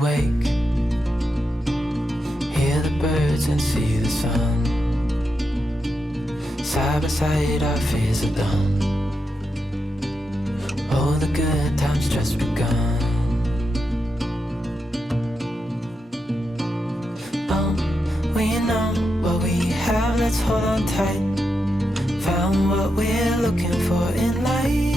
wake, hear the birds and see the sun. Side by side our fears are done. Oh, the good times just begun. Oh, we know what we have, let's hold on tight. Found what we're looking for in life.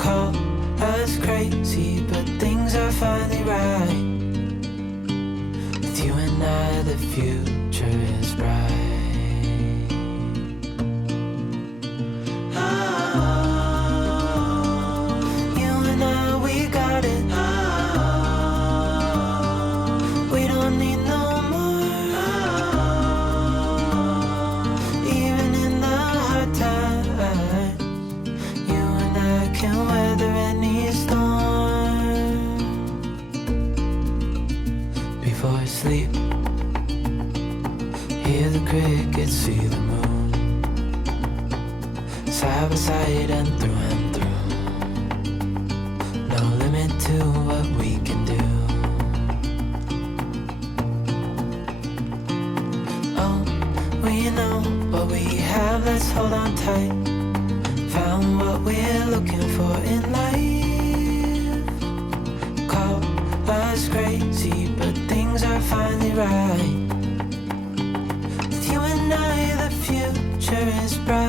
Call us crazy, but things are finally right. With you and I, the future is bright. Before I sleep, hear the crickets, see the moon. Side by side and through. No limit to what we can do. Oh, we know what we have, let's hold on tight. Found what we're looking for in life. Call us crazy, but things are finally right. With you and I, the future is bright.